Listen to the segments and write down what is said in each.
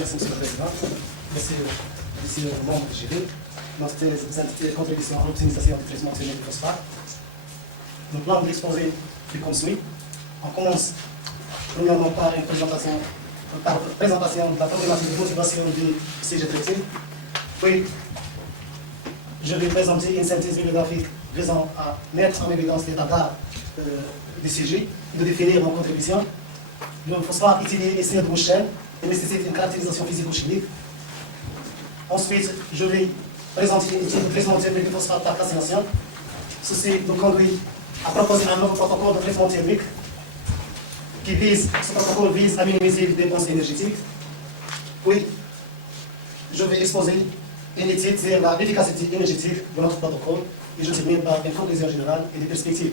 Merci, Monsieur le Président. Merci, Monsieur le membre du jury. Notre contribution à l'optimisation du traitement du phosphate. Le plan de l'exposé est comme suit. On commence premièrement par une présentation de la problématique de motivation du sujet traité. Puis, je vais présenter une synthèse bibliographique visant à mettre en évidence l'état d'art du sujet, de définir mon contribution. Le phosphate utilisé ici de Rouchel et nécessite une caractérisation physico-chimique. Ensuite, je vais présenter une étude de traitement thermique du phosphate par calcination. Ceci nous conduit à proposer un nouveau protocole de traitement thermique ce protocole vise à minimiser les dépenses énergétiques. Puis, je vais exposer une étude sur l'efficacité énergétique de notre protocole et je termine par une conclusion générale et des perspectives.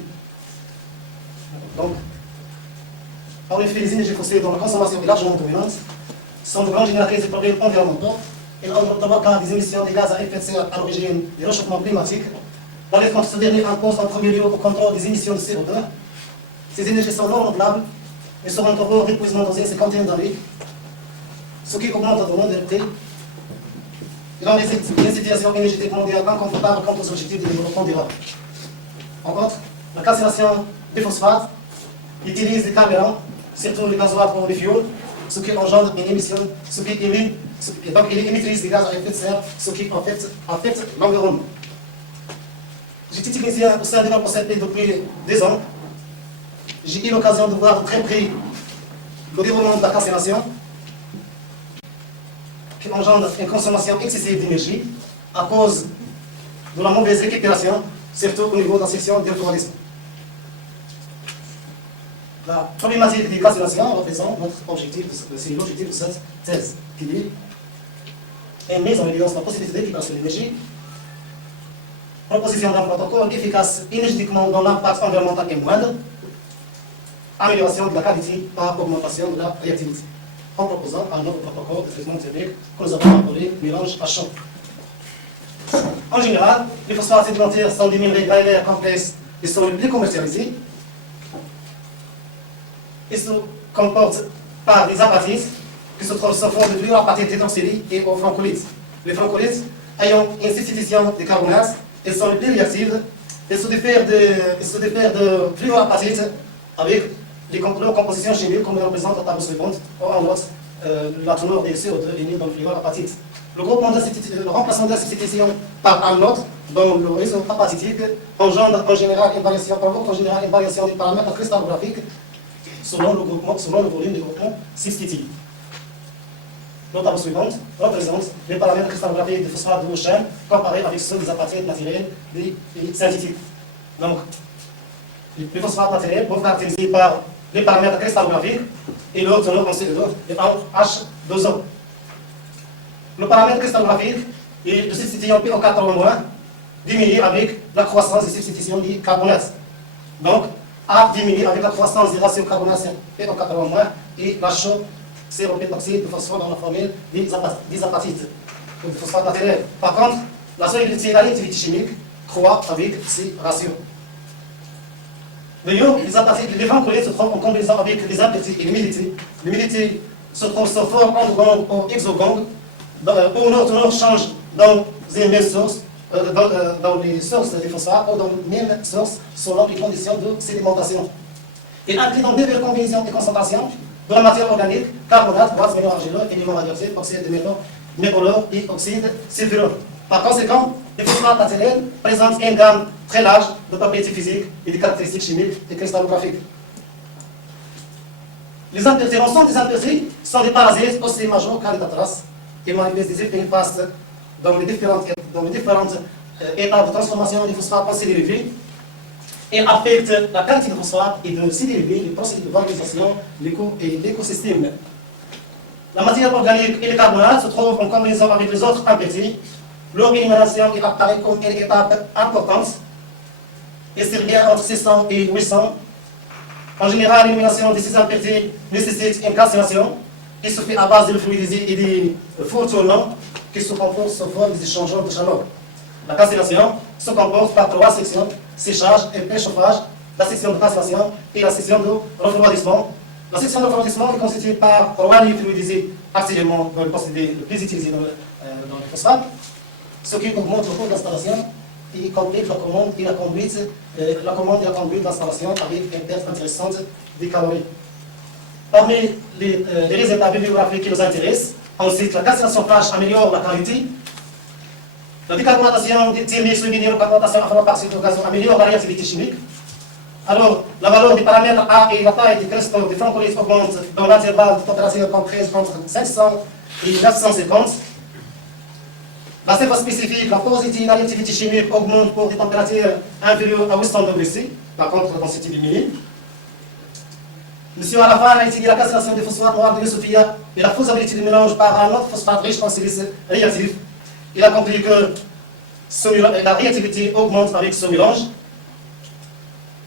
Donc, en effet, les énergies fossiles dont la consommation est largement dominante sont de grands générateurs de problèmes environnementaux. Ils ont d'abord cas des émissions de gaz à effet de serre à l'origine du réchauffement climatique. Dans les comptes, ce dernier impose en premier lieu au contrôle des émissions de CO2. Ces énergies sont non renouvelables et seront encore d'épuisement dans une cinquantaine d'années, ce qui augmente la demande d'électricité. Et dans une situation énergétique mondiale inconfortable quant aux objectifs de développement durable. En contre, la calcination des phosphates utilise des carburants, surtout les gasoil pour les fuels, ce qui engendre une émission, donc il émettrice des gaz à effet de serre, ce qui affecte l'environnement. J'étais technicien au sein de l'OCP depuis 2 ans. J'ai eu l'occasion de voir de très près le déroulement de la calcination, qui engendre une consommation excessive d'énergie à cause de la mauvaise récupération, surtout au niveau de la section de refroidissement. La problématique des calcinations représente notre objectif, c'est l'objectif de cette thèse, qui est mise en évidence la possibilité d'équipation de l'énergie, proposition d'un protocole efficace énergétiquement dont l'impact environnemental est moindre, amélioration de la qualité par augmentation de la réactivité, en proposant un nouveau protocole de traitement thermique que nous avons appelé mélange à chaud. En général, les phosphates sédimentaires sont des minerais granulaires complexes et sont les plus commercialisés. Ils se comportent par des apatites qui se trouvent sous forme de fluorapatite tétroxylée et aux francolites. Les francolites ayant une substitution de carbonates, elles sont les plus réactives. Elles se diffèrent de fluorapatite avec leurs compositions chimiques comme le représente la table suivante, en droite, la teneur des CO2 est mise dans le fluorapatite. Le remplacement de la substitution par un autre dans le réseau apatitique engendre en général une variation des paramètres cristallographiques selon le volume du groupement substitué. La table suivante représente les paramètres cristallographiques des phosphates de Rouchel comparés avec ceux des apatites matériels et synthétiques. Donc, les phosphates matériels vont caractérisés par les paramètres cristallographiques et leur teneur en CO2 et en H2O. Le paramètre cristallographique est de substitution PO4- diminue avec la croissance des substitutions du carbonate. Donc, A diminue avec la croissance des ratios carbonate PO4- et la chaux séropétoxyde de phosphore dans la formule des apatites ou des phosphates matériels. Par contre, la solubilité et la réactivité chimique croît avec ces ratios. D'ailleurs, les apatites, les francolites se trouvent en combinaison avec les impurités et l'humidité. L'humidité se trouve sous forme endogongue ou exogongue, où leur teneur change dans une même source, dans les sources des phosphates ou dans les mêmes sources selon les conditions de sédimentation. Il implique donc diverses combinaisons et concentrations de la matière organique, carbonate, boise, mélange argileux, éléments radioactifs, oxyde de métallure et oxyde sulfureux. Par conséquent, les phosphates matériels présentent une gamme très large de propriétés physiques et de caractéristiques chimiques et cristallographiques. Les impuretés, l'ensemble des impuretés sont des parasites aussi majeurs qu'Arithatras qui manifestent des effets néfastes dans les différentes étapes de transformation des phosphates en C-dérivés. Elles affectent la qualité de phosphate et de C-dérivés, les processus de valorisation et l'écosystème. La matière organique et les carbonates se trouvent en combinaison avec les autres impuretés. Leur élimination apparaît comme une étape importante. Et c'est bien entre 600 et 800. En général, l'élimination de ces impuretés nécessite une calcination qui se fait à base de fluidisés et des fours tournants qui se composent sous forme des échangeurs de chaleur. La calcination se compose par 3 sections, séchage et préchauffage, la section de calcination et la section de refroidissement. La section de refroidissement est constituée par 3 fluidisés actuellement dans le procédé le plus utilisé dans le phosphate, ce qui augmente le coût d'installation, y compris la commande et la conduite de l'installation avec une perte intéressante des calories. Parmi les résultats bibliographiques qui nous intéressent, ensuite, la calcination flash améliore la qualité. La décarbonatation des thermiques soulignée en carbonatation à par cette occasion améliore la réactivité chimique. Alors, la valeur des paramètres A et la taille des cristaux des francolytes augmente dans l'intervalle de température comprise entre 500 et 950. La CFA spécifique, la porosité et la réactivité chimique augmentent pour des températures inférieures à 800 degrés C, par contre la densité diminue. M. Arafat a étudié la calcination des phosphates noirs de Youssoufia et la faisabilité du mélange par un autre phosphate riche en silice réactif. Il a conclu que la réactivité augmente avec ce mélange.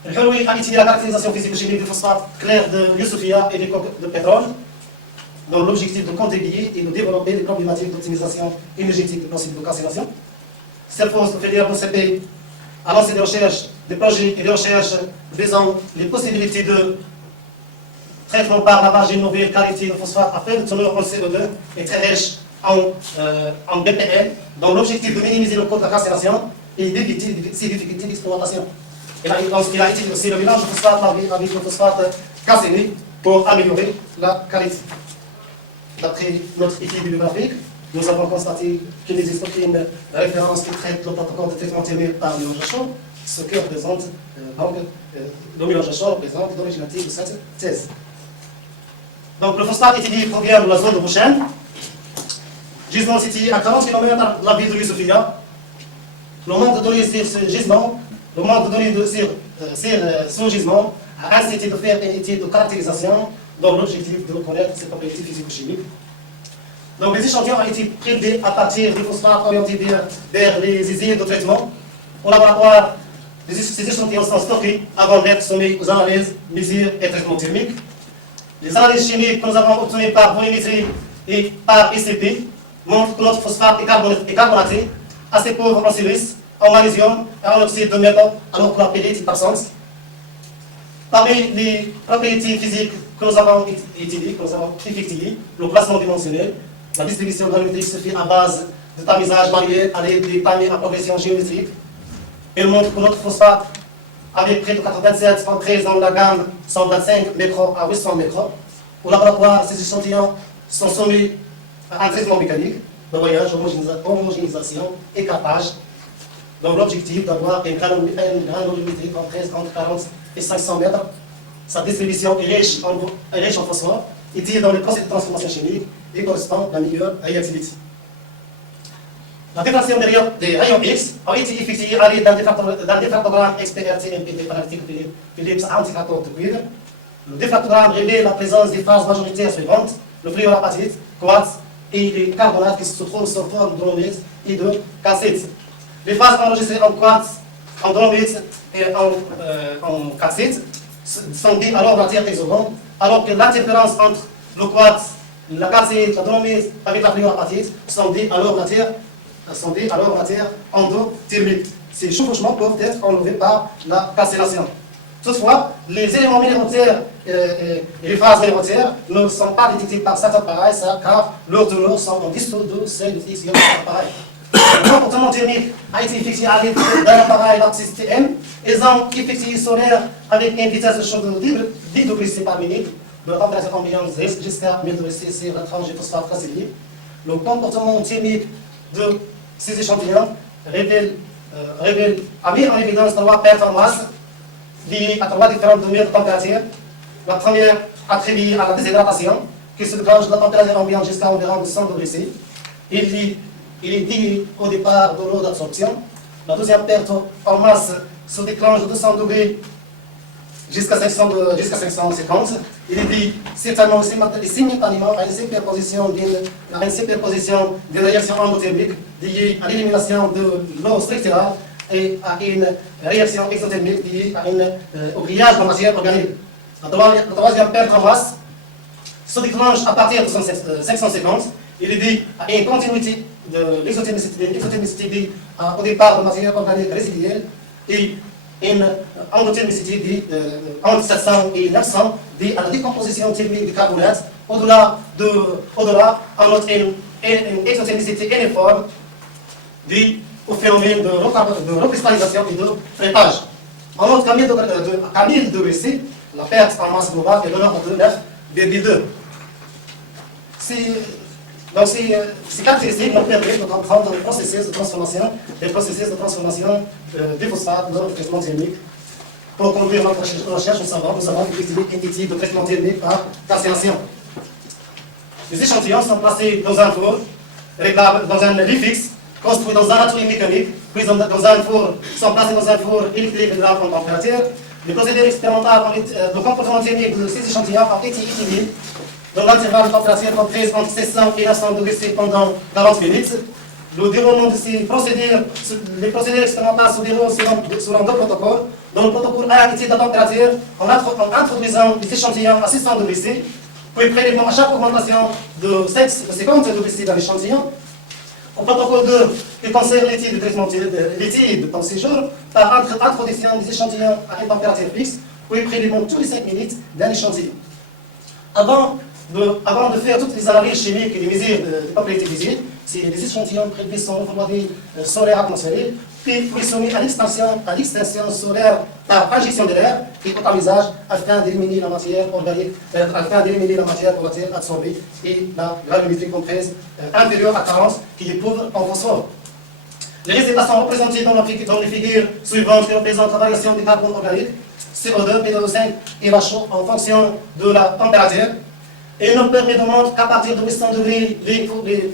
El-Holoui a étudié la caractérisation physico-chimique du phosphate clair de Youssoufia et des coques de pétrole, dans l'objectif de contribuer et de développer les problématiques d'optimisation énergétique du processus de calcination. Cette force fédère l'OCP a lancé des recherches, des projets et des recherches visant les possibilités de traitement par lavage d'une nouvelle qualité de phosphate à faible teneur en CO2 et très riche en BPL, dans l'objectif de minimiser le coût de la calcination et d'éviter ces difficultés d'exploitation. Il a étudié aussi le mélange de phosphate avec le phosphate calciné pour améliorer la qualité. D'après notre étude bibliographique, nous avons constaté qu'il n'existe aucune référence qui traite le protocole de traitement thermique par mélange à chaud, ce que représente le mélange à chaud représente l'originalité de cette thèse. Donc le phosphate étudié provient de la zone de Rouchen, gisement situé à 40 km de la ville de Youssoufia. Le manque de données sur ce gisement, le manque de données sur ce gisement a incité de faire une étude de caractérisation dans l'objectif de reconnaître ses propriétés physico-chimiques. Donc les échantillons ont été prélevés à partir des phosphates orientés vers les usines de traitement. Au laboratoire, ces échantillons sont stockés avant d'être soumis aux analyses, mesures et traitements thermiques. Les analyses chimiques que nous avons obtenues par volumétrie et par ICP montrent que notre phosphate est carbonaté, assez pauvre en silice, en magnésium et en oxyde de métal, alors que la pellite est absente. Parmi les propriétés physiques que nous avons étudiées, que nous avons effectuées, le classement dimensionnel, la distribution de la volumétrie se fait à base de tamisage manuel à l'aide des tamis à progression géométrique. Elle montre que notre phosphate, avec près de 87 entrées dans la gamme 125 microns à 800 microns. Au laboratoire, ces échantillons sont soumis à un traitement mécanique de voyage, homogénéisation et capage, dans l'objectif d'avoir une granulométrie comprise entre 40 et 500 mètres. Sa distribution est riche en phosphore, étudiée dans le processus de transformation chimique et correspond à la meilleure réactivité. La déflexion des rayons X a été effectuée à l'aide d'un défractogramme XPRT-MPT par l'article Philips anticathode de cuivre. Le défractogramme révèle la présence des phases majoritaires suivantes, le fluorapatite, quartz et les carbonates qui se trouvent sous forme de dolomite et de calcite. Les phases enregistrées en quartz, en dolomite et en calcite sont dites alors matière exogone, alors que l'interférence entre le quartz, la calcite, la dolomite avec la fluorapatite sont dites alors matière endothermique. Ces chevauchements peuvent être enlevés par la calcination. Toutefois, les éléments minérotaires et les phases minérotaires ne sont pas détectés par cet appareil, car leurs teneurs sont en dessous de celles de cet appareil. Le comportement thermique a été effectué à l'aide d'un appareil d'aptitude TM. Ils ont effectué solaire avec une vitesse de chauffe de 10 degrés C par minute, de température ambiante jusqu'à 1000 degrés C sur la tranche du phosphate calciné. Le comportement thermique de ces échantillons a mis en évidence trois performances liées à trois différentes données de température. La première attribuée à la déshydratation, qui se déclenche de la température ambiante jusqu'à environ 100 degrés C. Il est dit au départ de l'eau d'absorption. La deuxième perte en masse se déclenche de 200 degrés jusqu'à 550. Il est dit certainement simultanément à une superposition d'une réaction endothermique liée à l'élimination de l'eau structurale et à une réaction exothermique liée au grillage de matière organique. La troisième perte en masse se déclenche à partir de 550. Il est dit à une continuité de l'exothermicité liée au départ de matière organique résiduelle et une endothermicité entre 700 et 900 liée à la décomposition thermique du carbonate Au-delà, on note une exothermicité uniforme due au phénomène de recristallisation et de frétage. On note qu'à 1000 degrés C, la perte en masse globale est de l'ordre de 9,2. Donc, ces caractéristiques nous permettent de comprendre les processus de transformation des phosphates lors du traitement thermique. Pour conduire notre recherche, nous avons utilisé un outil de traitement thermique par calcination. Les échantillons sont placés dans un four réglable, dans un lit fixe, construit dans un atelier mécanique, puis sont placés dans un four électrique réglable en température. Les procédés expérimentaux de comportement thermique de ces échantillons ont été utilisés dans l'intervalle de température comprise entre 700 et 900 degrés C pendant 40 minutes. Le déroulement de ces procédures, les procédures expérimentales se déroulent selon deux protocoles. Dans le protocole A, étude de température, en introduisant les échantillons à 600 degrés C, puis prélèvement à chaque augmentation de 50 degrés C dans l'échantillon. Au protocole 2, il concerne l'étude de traitement l'étude de temps de séjour par introduction des échantillons à une température fixe, puis prélèvement tous les 5 minutes d'un échantillon. Avant de faire toutes les analyses chimiques et les mesures de propriétés physiques, les échantillons prélevés sont refroidis solaire atmosphérique, puis soumis à l'extinction solaire par injection de l'air et au tamisage afin d'éliminer la matière organique, volatile absorbée et la granulométrie comprise inférieure à 40 qui est pauvre en phosphore. Les résultats sont représentés dans les figures suivantes qui représentent la variation des carbones organiques, CO2, PO5 et la chaux en fonction de la température. Et nous permet de montrer qu'à partir de 800 degrés, les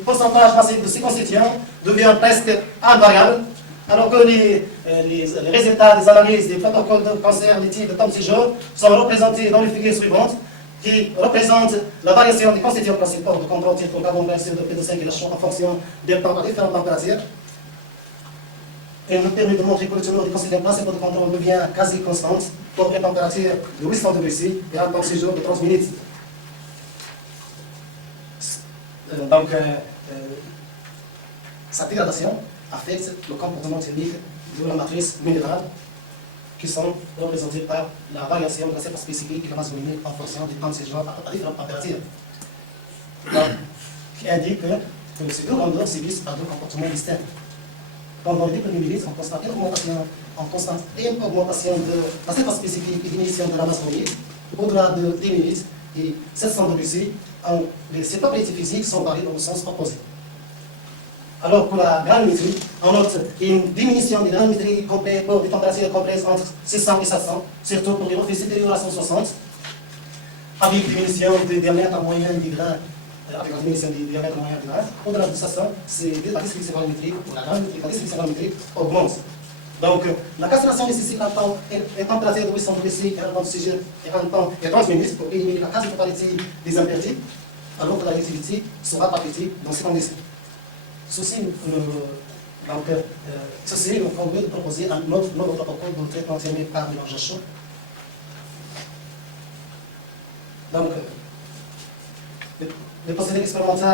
pourcentages massifs de ces constituants deviennent presque invariables, alors que les résultats des analyses des protocoles de cancer l'étude de temps de séjour sont représentés dans les figures suivantes, qui représentent la variation des constituants principaux de contrôle pour carbone, CO2, PO5 et la chaux en fonction des temps à différentes températures. Et nous permet de montrer que le teneur des constituants principaux de contrôle devient quasi constante pour une température de 800 degrés C et un temps de séjour de 30 minutes. Donc, sa dégradation affecte le comportement thermique de la matrice minérale qui sont représentées par la variation de la surface spécifique et la masse volumique en fonction du temps de séjour à différentes températures. Qui indique que ces deux grandeurs subissent par deux comportements distincts. Pendant les 2 premiers minutes, on constate une augmentation de la surface spécifique et diminution de la masse volumique. Au-delà de 10 minutes et 700 degrés C, ces propriétés physiques sont variées dans le sens opposé. Alors pour la granulométrie, on note une diminution des granulométries pour des températures comprises entre 600 et 700, surtout pour les reflets supérieurs à 160, avec diminution du diamètre moyen du grain, avec la diminution du diamètre moyen du grain. Au-delà de 700, la distribution granulométrique, la distribution granulométrique augmente. Donc, la calcination nécessite une température de 800 degrés C et un temps de séjour et 30 minutes pour éliminer la quasi-totalité des impurités, alors que la réactivité sera paquetée dans ces conditions. Ceci nous conduit de proposer un autre protocole de traitement thermique par mélange à chaud. Donc, les procédés expérimentaux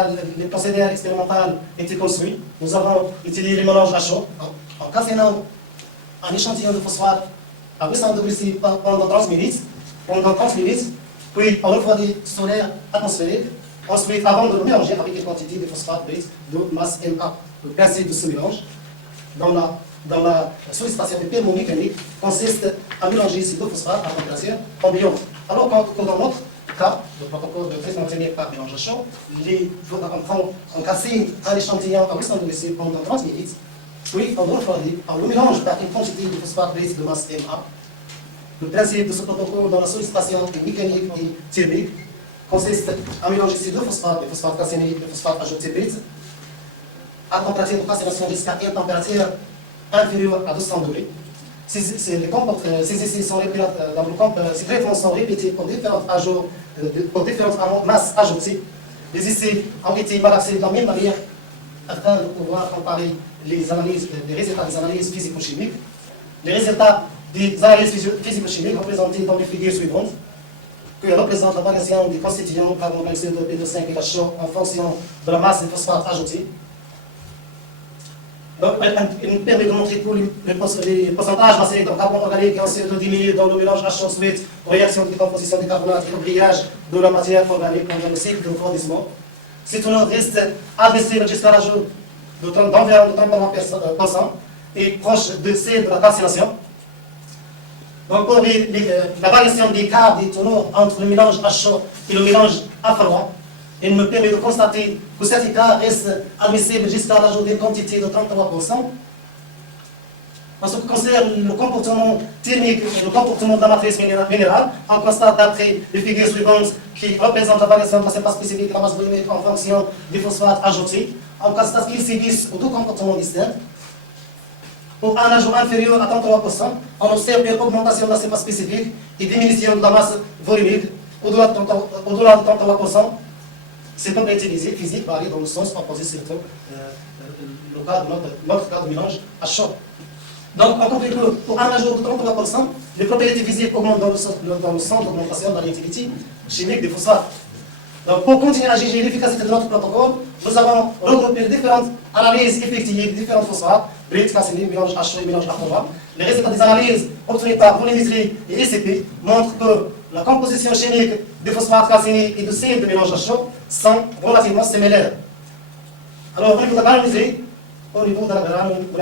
étaient construits. Nous avons utilisé les mélanges à chaud en calcinant un échantillon de phosphate à 800 degrés C pendant 30 minutes, puis on refroidit solaire atmosphérique. Ensuite, avant de le mélanger avec une quantité de phosphate brut de masse MA. Le principe de ce mélange, dans la sollicitation thermomécanique, consiste à mélanger ces deux phosphates à température ambiante. Alors que dans notre cas, le protocole de traitement thermique par mélange à chaud, on calcine un échantillon à 800 degrés C pendant 30 minutes, puis on refroidit, on le mélange par une quantité de phosphate brut de masse MA. Le principe de ce protocole dans la sollicitation mécanique et thermique consiste à mélanger ces deux phosphates, les phosphates calcinés et les phosphates ajoutés brut, à température de calcination jusqu'à une température inférieure à 200 degrés. Ces essais sont répétés dans le camp, ces traitements sont répétés pour différentes masses ajoutées. Les essais ont été malaxés de la même manière afin de pouvoir comparer les résultats des analyses physico-chimiques. Les résultats des analyses physico-chimiques représentés dans les figures suivantes, qui représentent la variation des constituants carbone, CO2, PO5 et la chaux en fonction de la masse des phosphates ajoutés. Donc, elle nous permet de montrer tous les pourcentages massiques de carbone organique et ensuite de diminuer dans le mélange H suite aux réactions de décomposition des carbonates et au grillage de la matière organique pendant le cycle de refroidissement. C'est un risque admissible jusqu'à l'ajout d'environ 33% et proche de celle de la calcination. Donc, pour la variation des quarts des tonneaux entre le mélange à chaud et le mélange à froid, il me permet de constater que cet écart reste admissible jusqu'à l'ajout d'une quantité de 33%. En ce qui concerne le comportement thermique et le comportement de la matrice minérale, on constate d'après les figures suivantes qui représentent la variation de la surface spécifique et la masse volumique en fonction des phosphates ajoutés. On constate qu'ils subissent deux comportements distincts. Pour un ajout inférieur à 33%, on observe une augmentation de la surface spécifique et diminution de la masse volumique au-delà de 33%. Ces propriétés physiques varient dans le sens opposé, surtout le cas de notre cas de mélange à chaud. Donc, on conclut que pour un ajout de 33%, les propriétés physiques augmentent dans le sens d'augmentation de la réactivité chimique des phosphates. Donc, pour continuer à juger l'efficacité de notre protocole, nous avons regroupé les différentes analyses effectuées des différents phosphates, brut, calciné, mélange H et mélange A3. Les résultats des analyses obtenues par volumétrie et ECP montrent que la composition chimique des phosphates calcinés et de celle de mélange H sont relativement similaires. Alors, au niveau de la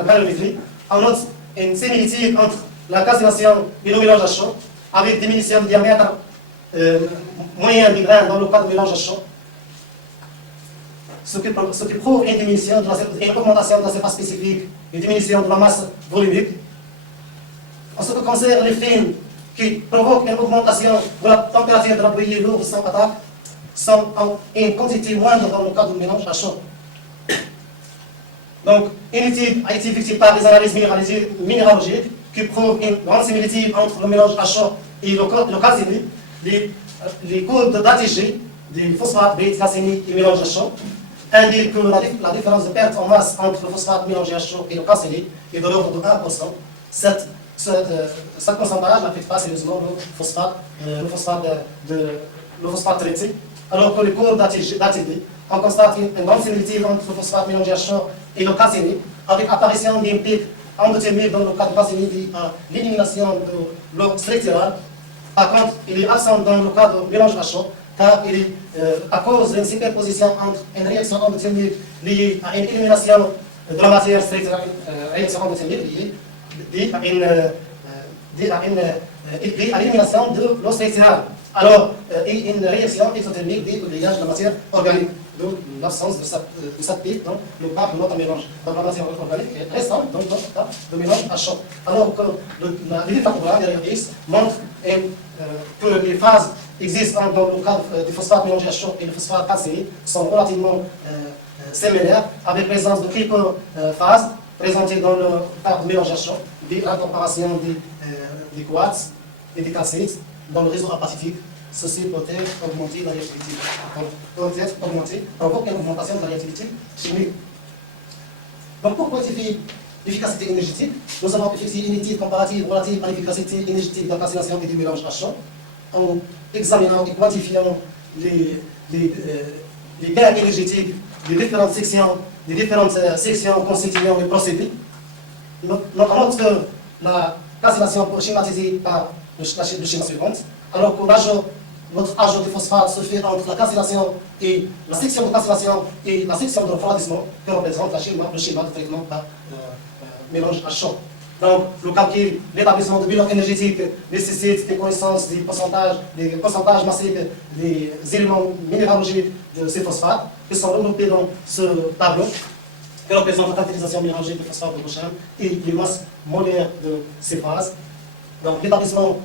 granulométrie, on note une similitude entre la calcination et le mélange H avec diminution de diamètre moyen du grain dans le cas de mélange à chaud, ce qui prouve une diminution une augmentation de la surface spécifique, une diminution de la masse volumique. En ce qui concerne les films qui provoquent une augmentation de la température de la bouillie lourde sans attaque, sont en une quantité moindre dans le cas du mélange à chaud. Donc, une étude a été effectuée par des analyses minéralogiques qui prouvent une grande similitude entre le mélange à chaud et le calciné. Les courbes d'ATG, des phosphates bêta-calciné et mélange à chaud, indiquent que la différence de perte en masse entre le phosphate mélangé à chaud et le calciné est de l'ordre de 1%. Cette pourcentage n'affecte pas sérieusement le phosphate traité, alors que les courbes d'ATD, on constate une grande similitude entre le phosphate mélangé à chaud et le calciné, avec apparition d'un pic endothermique dans le cas du calciné dû à l'élimination de l'eau structurale. Par contre, il est absent dans le cas de mélange à chaud, car il est à cause d'une superposition entre une réaction endothermique liée à une élimination de la matière structurelle, réaction endothermique liée à l'élimination de l'eau structurale. Alors, une réaction exothermique liée au dégage de la matière organique, d'où l'absence de cette pique dans le cas de notre mélange. Donc, la matière organique est restante dans notre cas de mélange à chaud. Alors que l'étude photographie derrière X montre que les phases existant dans le cas du phosphate mélangé à chaud et le phosphate calciné sont relativement similaires, avec présence de quelques phases présentées dans le cas du mélange à chaud, l'incorporation des quartz et des calcites dans le réseau apathique. Ceci peut être augmenté la réactivité. Provoque une augmentation de la réactivité chimique. Donc, pour quantifier l'efficacité énergétique, nous avons effectué une étude comparative relative à l'efficacité énergétique de la calcination et du mélange à chaud, en examinant et quantifiant les gains énergétiques des différentes sections constituant le procédé. Donc, on note que la calcination peut schématiser par le schéma suivant, alors que notre ajout de phosphate se fait entre la calcination et la section de calcination et la section de refroidissement, que représente le schéma de traitement par mélange à chaud. Donc, le calcul, l'établissement de bilan énergétique nécessite des connaissances des pourcentages massifs des éléments minéralogiques de ces phosphates qui sont regroupés dans ce tableau, qui représente la caractérisation minéralogique de phosphate de Beauchamp et les masses molaires de ces phases. Donc, l'établissement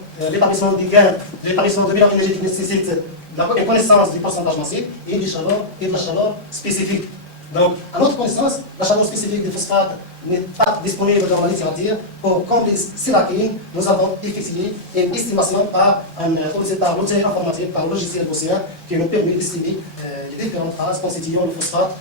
du gain, l'établissement de bilan énergétique nécessite une connaissance du pourcentage massif et de la chaleur spécifique. Donc, à notre connaissance, la chaleur spécifique des phosphates n'est pas disponible dans la littérature. Pour combler ces lacunes, nous avons effectué une estimation par l'outil informatique, par le logiciel Gaussien, qui nous permet d'estimer les différentes phases constituant le phosphate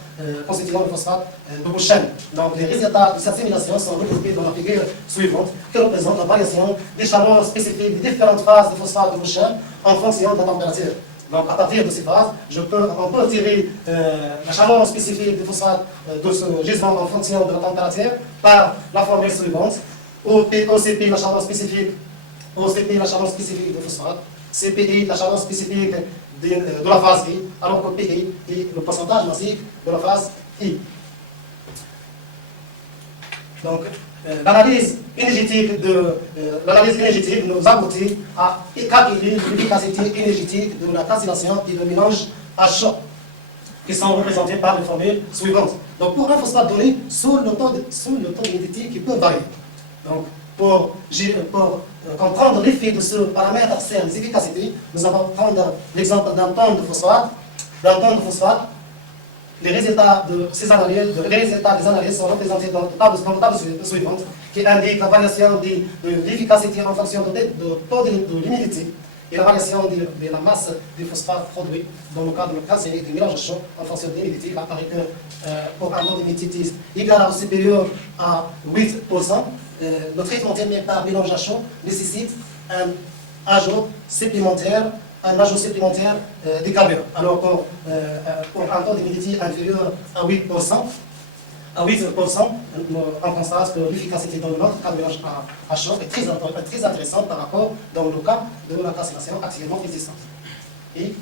de Beauchamp. Donc, les résultats de cette simulation sont regroupés dans la figure suivante, qui représente la variation des chaleurs spécifiques des différentes phases de phosphate de Beauchamp en fonction de la température. Donc, à partir de ces phases, on peut tirer la chaleur spécifique du phosphate de ce gisement en fonction de la température par la formule suivante. OCP, la chaleur spécifique, OCP, la chaleur spécifique du phosphate, CPI, la chaleur spécifique de la phase I, alors que PI est le pourcentage massif de la phase I. Donc, l'analyse énergétique nous aboutit à calculer l'efficacité énergétique de la calcination et de mélange à chaud, qui sont représentés par les formules suivantes. Donc, pour un phosphate donné, sous le taux d'humidité qui peut varier. Donc, pour comprendre l'effet de ce paramètre sur les efficacités, nous allons prendre l'exemple d'un tonne de phosphate. Les résultats des analyses sont représentés dans la table suivante, qui indique la variation de l'efficacité en fonction du taux de l'humidité et la variation de la masse du phosphate produit dans le cas de la calcinémie du mélange chaud en fonction de l'humidité. Il apparaît que pour un taux d'humidité égal ou supérieur à 8%, le traitement terminé par mélange à chaud nécessite un ajout supplémentaire des carburants. Alors, pour un taux d'humidité inférieur à 8%, on constate que l'efficacité dans notre carburage à chaud est très intéressante par rapport dans le cas de la calcination actuellement existante. Et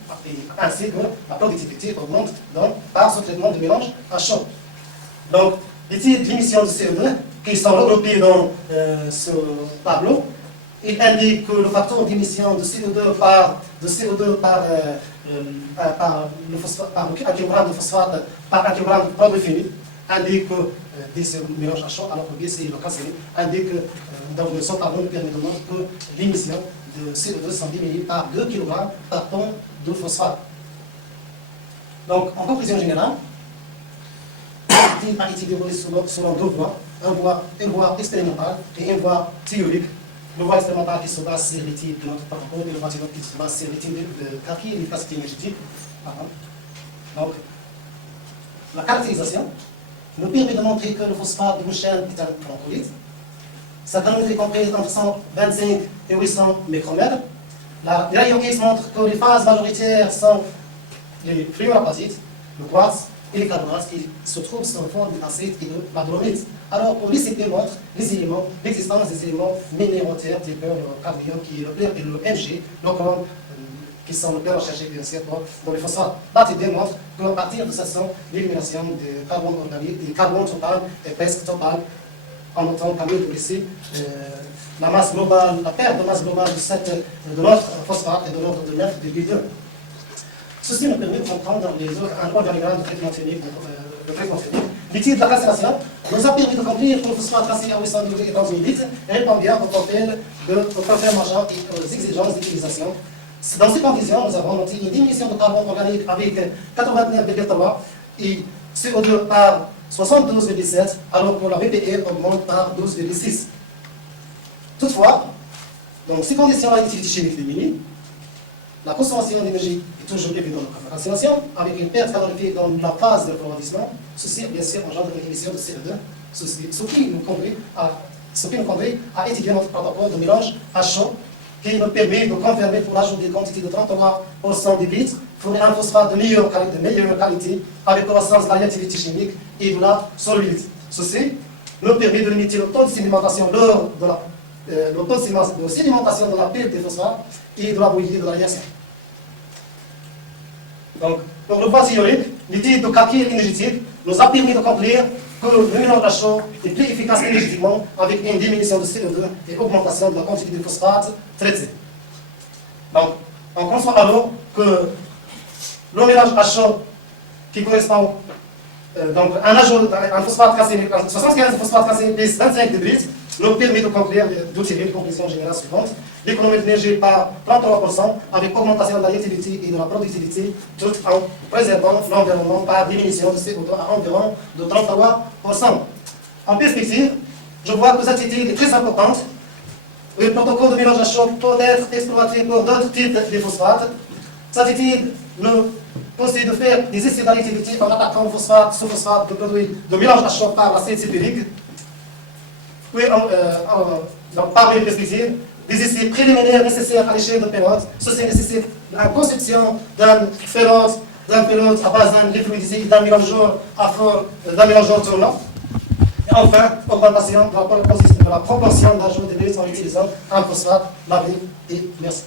ainsi que la productivité augmente par ce traitement de mélange à chaud. Donc, les types d'émissions de CO2 qui sont regroupés dans ce tableau, il indique que le facteur d'émission de CO2 par un kilogramme de phosphate par un kilogramme de produit fini indique que D c'est le mélange à chaud, alors que B c'est le calciné, indique que dans ce tableau nous permet de montrer que l'émission de CO2 sont diminuées par 2 kg par tonne de phosphate. Donc, en conclusion générale, l'étude a été déroulée selon deux voies, une voie expérimentale et une voie théorique. Le voie expérimentale qui se base sur l'étude de notre parcours et le voie théorique qui se base sur l'étude de calcul et l'efficacité énergétique. Donc, la caractérisation nous permet de montrer que le phosphate de Mouchen est un francolite. Sa granularité est comprise entre 125 et 800 micromètres. Les rayons X montrent que les phases majoritaires sont les fluorapathites, le quartz et les carbonates qui se trouvent sous forme d'acide et de la dolomite. Alors que l'ICP montre l'existence des éléments minérotaires tels que le cadmium qui est le plomb et le Mg, le chrome, qui sont le plus recherchés bien sûr dans les phosphates. L'ATD montre qu'à partir de cette somme, l'élimination du carbone organique, du carbone total est presque totale, en notant qu'à mieux ici, la masse globale, la perte de masse globale de notre phosphate est de l'ordre de 9,2. Ceci nous permet de comprendre un organigramme de traitement chimique. L'étude de la calcination nous a permis de conclure que le phosphate calciné à 800 degrés dans une litre répond bien aux profils marchands et aux exigences d'utilisation. Dans ces conditions, nous avons noté une diminution de carbone organique avec 89,3 et CO2 par 72,7, alors que la VPL augmente par 12,6. Toutefois, dans ces conditions, l'activité chimique diminue. La consommation d'énergie est toujours élevée dans la calcination, avec une perte calorifique dans la phase de refroidissement. Ceci, bien sûr, engendre une émission de CO2, ce qui nous conduit à étudier notre protocole de mélange à chaud, qui nous permet de confirmer pour l'ajout des quantités de 33% des litres, fournir un phosphate de meilleure qualité, avec croissance de la réactivité chimique et de la solubilité. Ceci nous permet de limiter le taux de sédimentation lors de la pile des phosphates et de la bouillie de la réaction. Donc, pour le voie théorique, l'étude de calcul énergétique nous a permis de conclure que le mélange à chaud est plus efficace énergétiquement avec une diminution de CO2 et augmentation de la quantité de phosphate traité. Donc, on constate alors que le mélange à chaud qui correspond donc un phosphate calciné, 75 phosphate calciné plus 25 de litres, nous permet de tirer les conclusions générales suivantes. L'économie d'énergie par 33% avec augmentation de la réactivité et de la productivité, tout en préservant l'environnement par diminution de CO2 à environ de 33%. En perspective, je vois que cette étude est très importante. Le protocole de mélange à chaud peut être exploité pour d'autres types de phosphates. Cette étude nous conseille de faire des essais d'additivité en attaquant phosphate, sous-phosphate de produits de mélange à chaud par l'acide sulfurique. Puis, par les perspectives, des essais préliminaires nécessaires à l'échelle de période. Ceci nécessite la conception d'un féroce à base d'un liquidité et d'un mélangeur tournant. Et enfin, augmentation de la proportion d'ajout de l'huile en utilisant un phosphate lavé et merci.